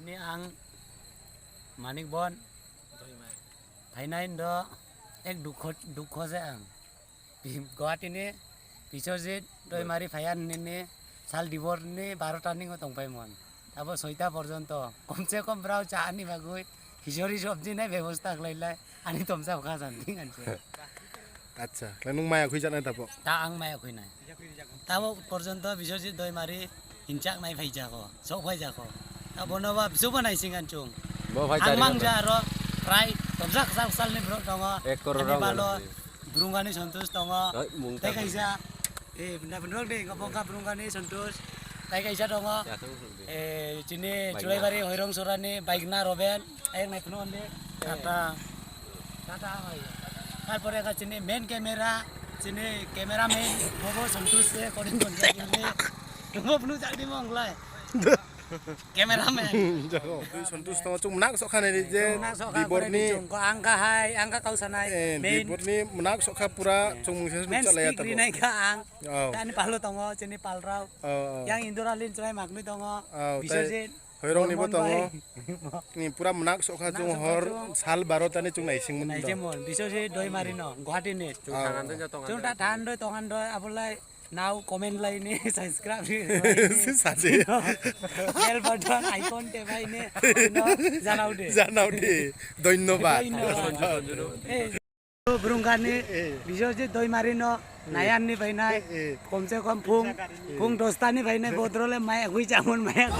ini ang manik bon फाइनाइन द एक दुख से आं गुवाहाटीनि बिश्वजित दैमारी भाइयानि साल दिबरनि 12 टार्निंग दंफायमोन दाबो 6टा पर्यन्त कमसे कम ब्राव चाहानि बागै खिचड़ी सब्जी नै व्यवस्था खालायलाय आनि तमसा अखा जानथि गानसे अच्छा नों माया खैजानाय दाबो दा आं माया खैनाय दाबो पर्यन्त बिश्वजित दैमारी हिंचाक नाय फैजाखो सब फैजाखो दा बनोबा बिसोबो नायसिं गानचुं आं मांजा आरो प्राय तमसा सालनि ब्रक दङ 1 करोड़ बालो ब्रुंगानि सन्तोष दङ ताइ खायसा ए बिना दे गबंका ब्रुंगानि सन्तोष ताइ खायसा दङ ए चिनि चुलाइबारि हैरं सरानि बाइकना रबेन आइ नायखनो अनदे टाटा হয় তারপরে একটা চিনি মেন ক্যামেরা চিনি ক্যামেরাম্যান ববো সন্তোষ से करिन गन्जानि दङो blue जाकदि मंगलाय Cameraman. Sentuh setengah cung menak sok kan ini je diborni. Angka kau sana. Diborni menak sok pura cung mungkin sudah lihat tapi. Main ka ang. Dan palu tongo cini palrau. Yang Indoralin cuma magni tongo. Bisa sih. Horong ni tongo. Ni pura menak sok cung hor sal barot tani cung naising mun. Naising mun. Bisa sih doi marino. Guwahati ni. Cung tak tahan doi tongan doi. Apalai. Now comment line ni subscribe ni. Saja. Bell button icon te bhai ni. Janau de. Janau de. Dhonnobad. Brungani Biswajit Doimarino Nayan ni bhai nai. Komse kom phung dostani bhai nai bodrole mai hui jamun mai.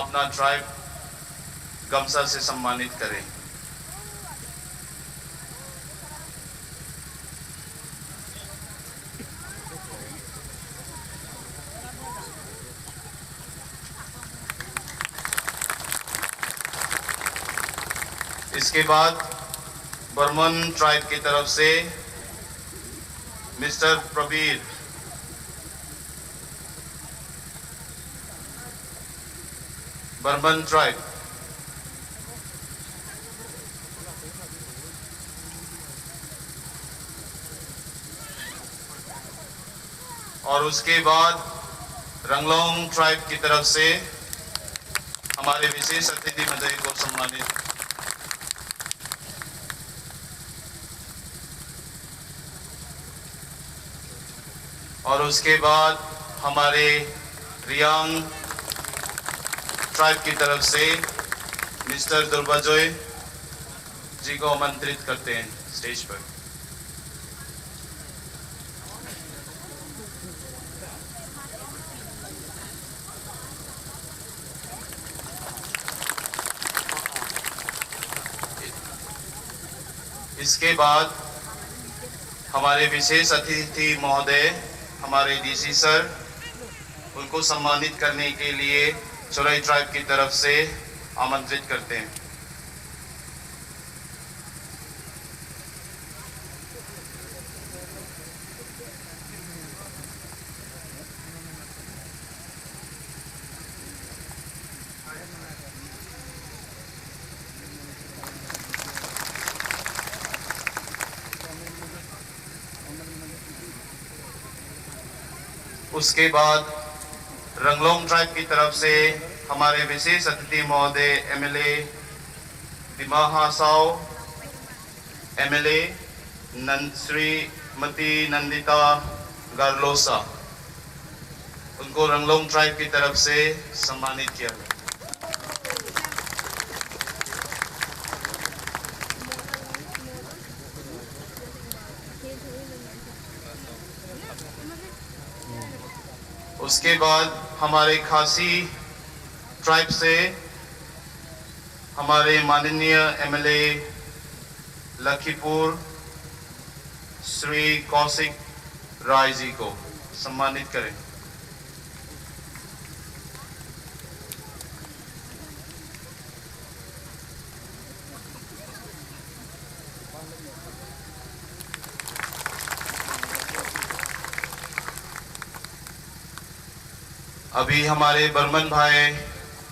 अपना tribe गमसा से सम्मानित करें। इसके बाद Burman tribe की तरफ से mister Prabir Burman tribe और उसके बाद रंगलोंग ट्राइब की तरफ से हमारे विशेष अतिथि महोदय को सम्मानित और उसके बाद हमारे रियांग ट्राइब की तरफ से मिस्टर दुर्बाजोय जी को आमंत्रित करते हैं स्टेज पर। इसके बाद हमारे विशेष अतिथि महोदय हमारे डीसी सर उनको सम्मानित करने के लिए चोलाई ट्राइब की तरफ से आमंत्रित करते हैं। उसके बाद रंगलोंग ट्राइब की तरफ से हमारे विशेष अतिथि महोदय एमएलए दिमा हासाओ, एमएलए श्रीमती नंदिता गार्लोसा, उनको रंगलोंग ट्राइब की तरफ से सम्मानित किया गया। उसके बाद हमारे खासी ट्राइब से हमारे माननीय एमएलए लखीपुर श्री कौशिक राय जी को सम्मानित करें। अभी हमारे बर्मन भाई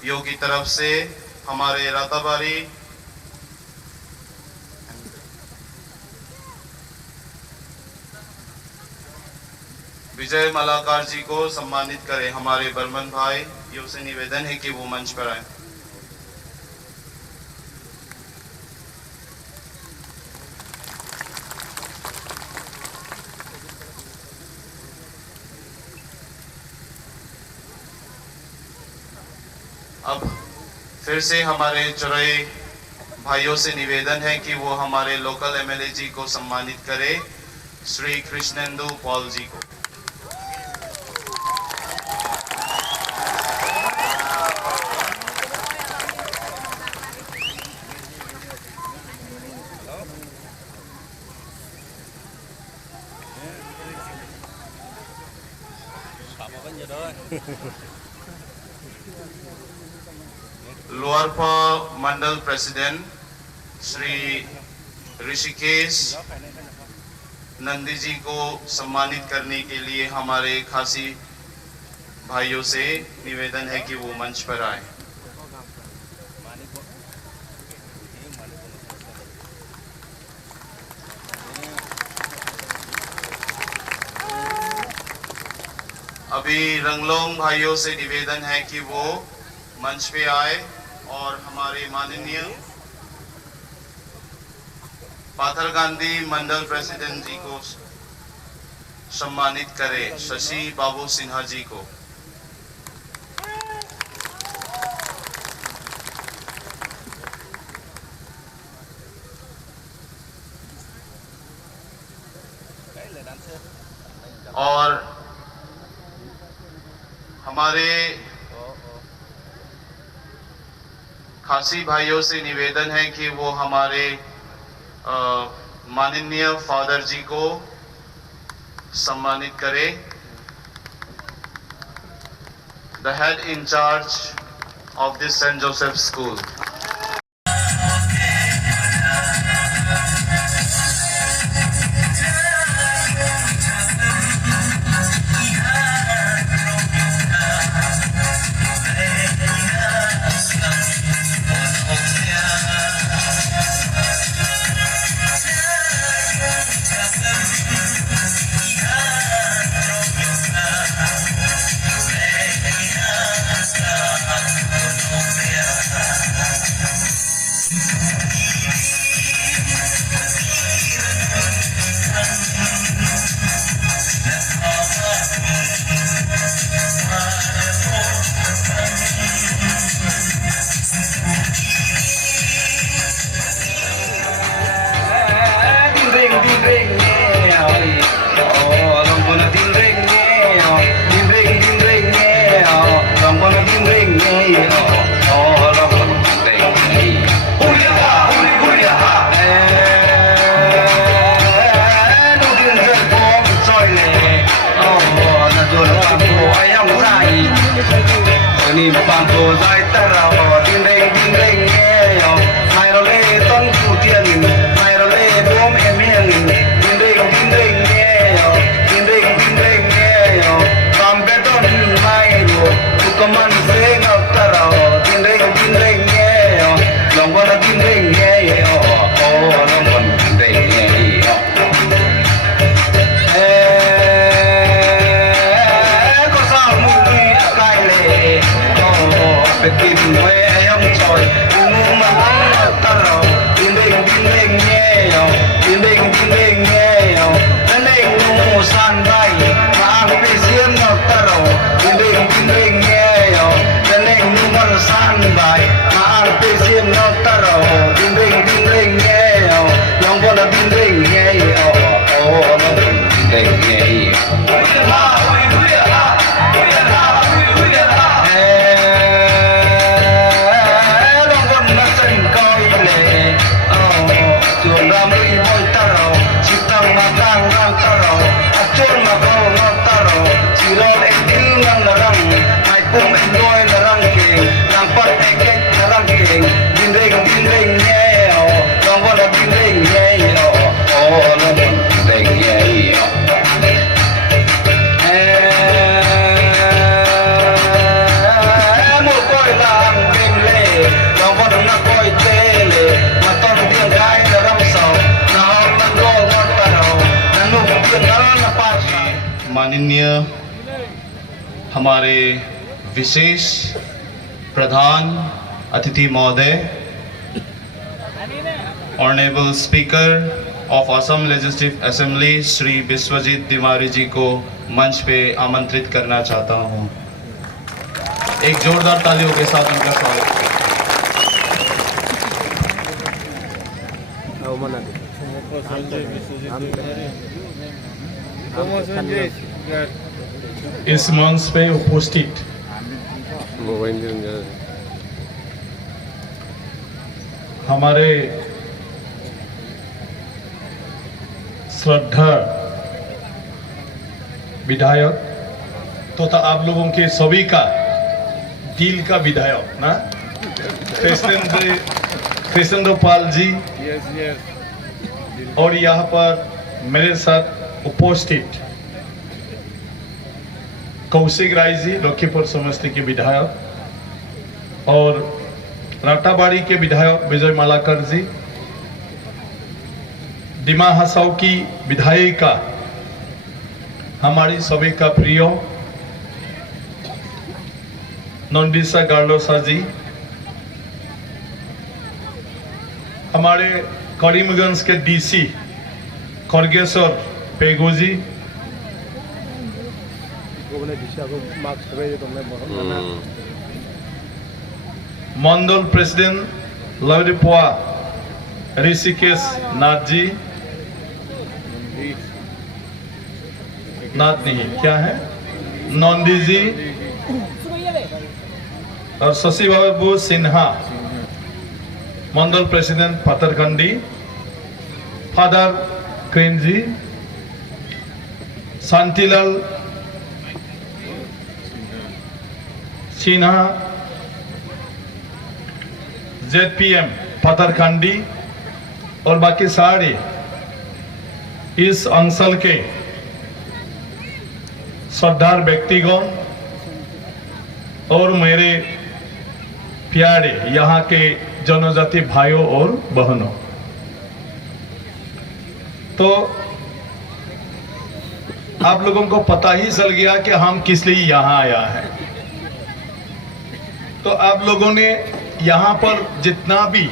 यो की तरफ से हमारे राताबारी विजय मलाकार जी को सम्मानित करें। हमारे बर्मन भाई यो से निवेदन है कि वो मंच पर आए। अब फिर से हमारे चुराई भाइयों से निवेदन है कि वो हमारे लोकल एमएलए जी को सम्मानित करें, श्री कृष्णेंदु पॉल जी को। लोअरपा मंडल प्रेसिडेंट श्री ऋषिकेश नंदी जी को सम्मानित करने के लिए हमारे खासी भाइयों से निवेदन है कि वो मंच पर आए। अभी रंगलोंग भाइयों से निवेदन है कि वो मंच पे आए और हमारे माननीय पाथर गांधी मंडल प्रेसिडेंट जी को सम्मानित करें, शशि बाबू सिन्हा जी को। और हमारे खासी भाइयों से निवेदन है कि वो हमारे माननीय फादर जी को सम्मानित करें, the head in charge of this Saint Joseph school. Ni bantu zai terau ding ding yo mai ro le ton ku tian mai ro le bom em em ding ding yo ding yo kam be ton mai ro ku kaman se ngau terau ding yo long wa ding yo oh long wa ding yo ko sa mu ni kai le Pekin we ayam choy mu mang taro ding yo ding yo neng mu san dai ma pe sien no taro ding yo neng mu man san dai ma pe sien no taro ding yo long bo ding yo oh ding yo Ding ding, yeah, don't wanna ding ding, yeah. हमारे विशेष प्रधान अतिथि महोदय, honourable speaker of Assam legislative assembly Shri Vishwajit Tiwari ji को मंच पे आमंत्रित करना चाहता हूं। एक जोरदार तालियों के साथ उनका स्वागत। इस मंच पे उपस्थित हमारे श्रद्धा विधायक तो आप लोगों के सभी का दिल का विधायक ना, कृष्णेंद्र पाल जी, और यहाँ पर मेरे साथ उपस्थित कौशिक राय जी, लखीमपुर समष्टि के विधायक, और राटाबाड़ी के विधायक विजय मालाकर जी, दिमा हसाओ की विधायिका हमारी सभी का प्रिय नंदिसा गार्लोसा जी, हमारे करीमगंज के डीसी खड़गेश्वर पेगू जी, मंडल प्रेसिडेंट लवरीपुआ ऋषिकेश नाथ जी, नाथ नहीं क्या है, नंदी जी, और शशि बाबू सिन्हा मंडल प्रेसिडेंट पथरकंडी, फादर क्रेन जी, शांतिलाल सिन्हा ZPM पथरकंडी, और बाकी सारे इस अंचल के श्रद्धार व्यक्तिगण और मेरे प्यारे यहाँ के जनजाति भाइयों और बहनों, तो आप लोगों को पता ही चल गया कि हम किस लिए यहाँ आया है। तो आप लोगों ने यहाँ पर जितना भी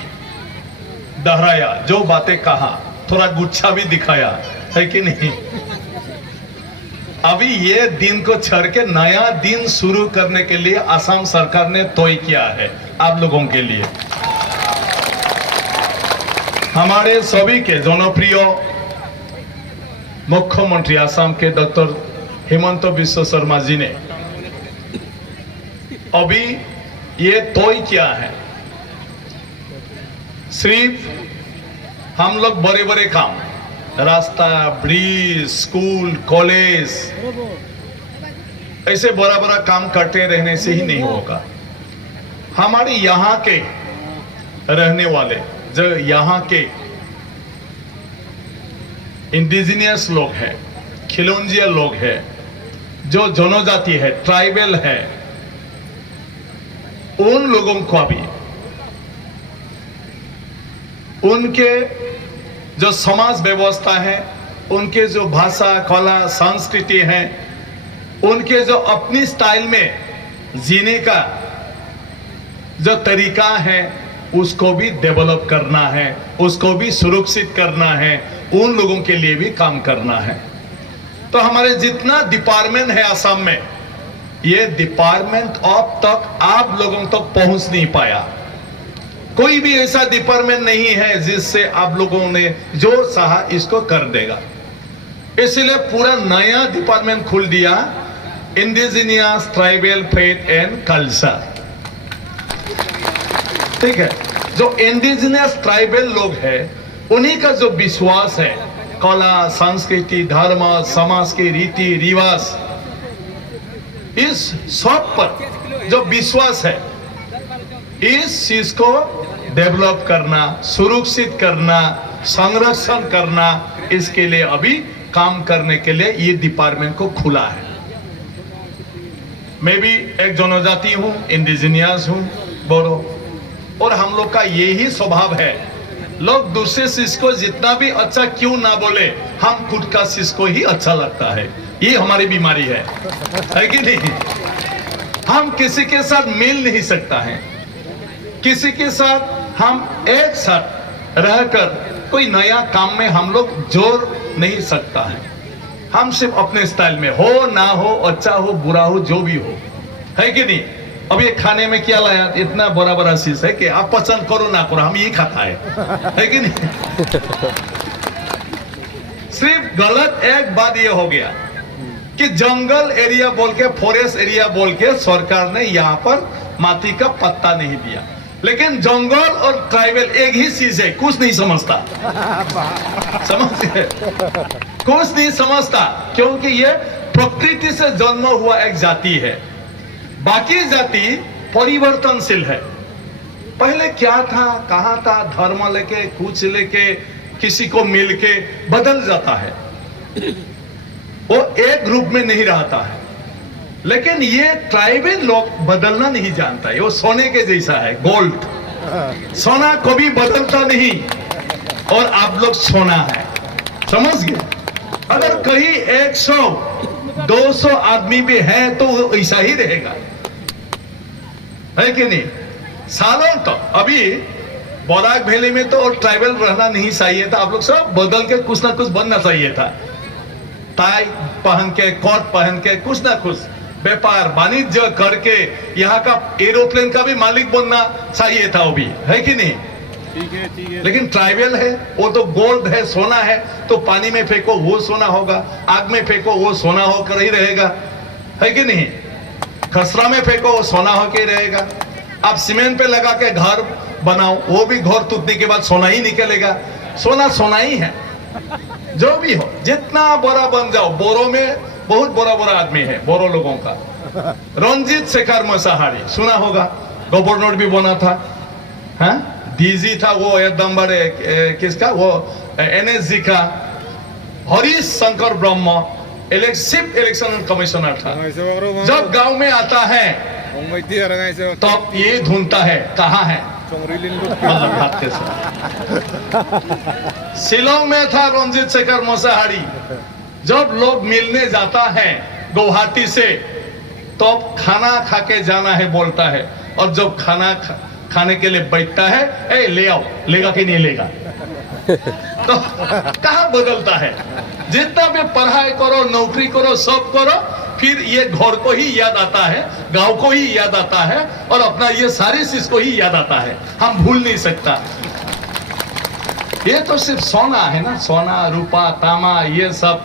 दोहराया, जो बातें कहा, थोड़ा गुच्छा भी दिखाया है कि नहीं। अभी ये दिन को छोड़ के नया दिन शुरू करने के लिए असम सरकार ने तय किया है आप लोगों के लिए। हमारे सभी के जनप्रिय मुख्यमंत्री असम के डॉक्टर हेमंत बिश्व शर्मा जी ने अभी ये तय किया है, सिर्फ हम लोग बड़े बड़े काम, रास्ता, ब्रिज, स्कूल, कॉलेज, ऐसे बड़ा बड़ा काम करते रहने से ही नहीं होगा। हमारे यहाँ के रहने वाले, जो यहाँ के इंडिजिनियस लोग हैं, खिलौंजिया लोग हैं, जो जनजाति है, ट्राइबल है, उन लोगों को भी उनके जो समाज व्यवस्था है, उनके जो भाषा, कला, संस्कृति है, उनके जो अपनी स्टाइल में जीने का जो तरीका है, उसको भी डेवलप करना है, उसको भी सुरक्षित करना है, उन लोगों के लिए भी काम करना है। तो हमारे जितना डिपार्टमेंट है असम में, ये डिपार्टमेंट अब तक आप लोगों तक पहुंच नहीं पाया। कोई भी ऐसा डिपार्टमेंट नहीं है जिससे आप लोगों ने जो चाहा इसको कर देगा। इसलिए पूरा नया डिपार्टमेंट खुल दिया, indigenous tribal faith and culture. ठीक है, जो इंडिजिनियस ट्राइबल लोग हैं, उन्हीं का जो विश्वास है, कला, संस्कृति, धर्म, समाज के रीति रिवाज, इस सब पर जो विश्वास है, इस चीज को डेवलप करना, सुरक्षित करना, संरक्षण करना, इसके लिए अभी काम करने के लिए ये डिपार्टमेंट को खुला है। मैं भी एक जनजाति हूँ, इंडिजिनियस हूँ, बोरो, और हम लोग का यही स्वभाव है, लोग दूसरे चीज को जितना भी अच्छा क्यों ना बोले, हम खुद का चीज को ही अच्छा लगता है। ये हमारी बीमारी है कि नहीं? हम किसी के साथ मिल नहीं सकता है, किसी के साथ हम एक साथ रहकर कोई नया काम में हम लोग जोड़ नहीं सकता है। हम सिर्फ अपने स्टाइल में, हो ना हो, अच्छा हो बुरा हो, जो भी हो, है कि नहीं। अब ये खाने में क्या लाया, इतना बड़ा बड़ा चीज है कि आप पसंद करो ना करो हम ये खाता है कि नहीं। सिर्फ गलत एक बात ये हो गया कि जंगल एरिया बोल के, फॉरेस्ट एरिया बोल के सरकार ने यहाँ पर माटी का पत्ता नहीं दिया, लेकिन जंगल और ट्राइबल एक ही चीज है, कुछ नहीं समझता। समझते, कुछ नहीं समझता, क्योंकि ये प्रकृति से जन्म हुआ एक जाति है। बाकी जाति परिवर्तनशील है। पहले क्या था, कहाँ था, धर्म लेके, कुछ लेके, किसी को मिलके बदल जाता है, वो एक रूप में नहीं रहता है। लेकिन ये ट्राइबल लोग बदलना नहीं जानता है, वो सोने के जैसा है, गोल्ड। सोना कभी बदलता नहीं, और आप लोग सोना है, समझ गए। अगर कहीं 100-200 आदमी भी है तो वो ऐसा ही रहेगा, है कि नहीं। सालों तो अभी बराक वैली में तो ट्राइबल रहना नहीं चाहिए था, आप लोग सब बदल के कुछ ना कुछ बनना चाहिए था। टाई पहन के, कोट पहन के, कुछ ना कुछ व्यापार वाणिज्य करके यहाँ का एरोप्लेन का भी मालिक बनना चाहिए था, वो भी, है कि नहीं। ठीक है। लेकिन ट्राइबल है, वो तो गोल्ड है, सोना है, तो पानी में फेंको वो सोना होगा, आग में फेंको वो सोना होकर ही रहेगा, है कि नहीं। खसरा में फेंको वो सोना होकर ही रहेगा। आप सीमेंट पे लगा के घर बनाओ, वो भी घर टूटने के बाद सोना ही निकलेगा। सोना सोना ही है, जो भी हो, जितना बड़ा बन जाओ। बोरो में बहुत बड़ा बड़ा आदमी है, बोरो लोगों का। रंजीत शेखर मसाहारी सुना होगा, गवर्नर भी बना था, हाँ? डीजी था वो एकदम बड़े, किसका वो, एनएसजी का। हरीश शंकर ब्रह्म चीफ इलेक्शन कमिश्नर था। जब गांव में आता है तो ये ढूंढता है कहाँ है, शिलोंग में था रंजीत शेखर मसाहारी। जब लोग मिलने जाता है गुवाहाटी से, तो खाना खा के जाना है बोलता है, और जब खाना खाने के लिए बैठता है, ए ले आओ, लेगा कि नहीं लेगा। तो कहाँ बदलता है। जितना भी पढ़ाई करो, नौकरी करो, सब करो, फिर ये घर को ही याद आता है, गांव को ही याद आता है, और अपना ये सारी चीज को ही याद आता है। हम भूल नहीं सकता। ये तो सिर्फ सोना है ना, सोना रूपा तामा, ये सब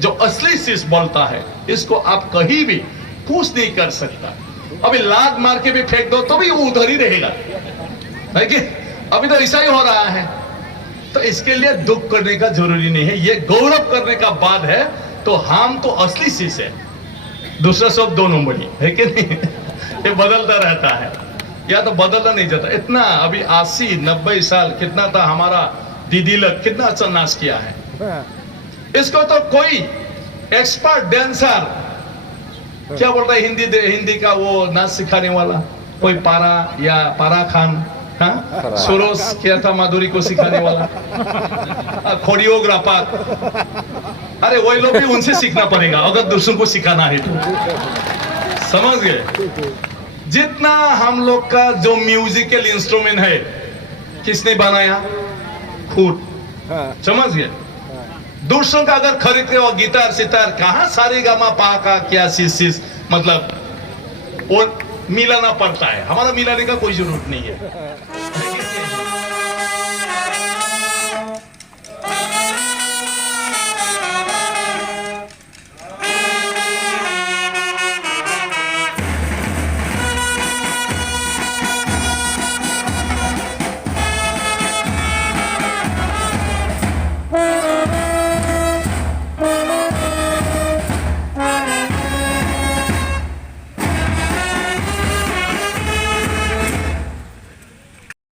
जो असली चीज बोलता है, इसको आप कहीं भी कुछ नहीं कर सकता। अभी लात मार के भी फेंक दो तो भी वो उधर ही रहेगा, है कि। अभी तो ऐसा ही हो रहा है। तो इसके लिए दुख करने का जरूरी नहीं है, ये गौरव करने का बात है। तो हम तो असली चीज है, दूसरा सब 2 नंबरी, है कि नहीं। ये बदलता रहता है, या तो बदलता नहीं जाता। इतना अभी 80-90 साल कितना था हमारा दीदी लोग, कितना अच्छा नाच किया है। इसको तो कोई एक्सपर्ट डांसर, क्या बोलता है हिंदी का वो नाच सिखाने वाला, कोई पारा या पारा खान, हाँ, सुरोज क्या था माधुरी को सिखाने वाला, कोरियोग्राफर। अरे वही लोग भी उनसे सीखना पड़ेगा अगर दूसरों को सिखाना है तो, समझ गए। जितना हम लोग का जो म्यूजिकल इंस्ट्रूमेंट है, किसने बनाया, खुद, समझ गए। दूसरों का अगर खरीदते हो गिटार सितार, कहाँ सारेगामा पा का क्या चीज, मतलब वो मिलाना पड़ता है। हमारा मिलाने का कोई जरूरत नहीं है।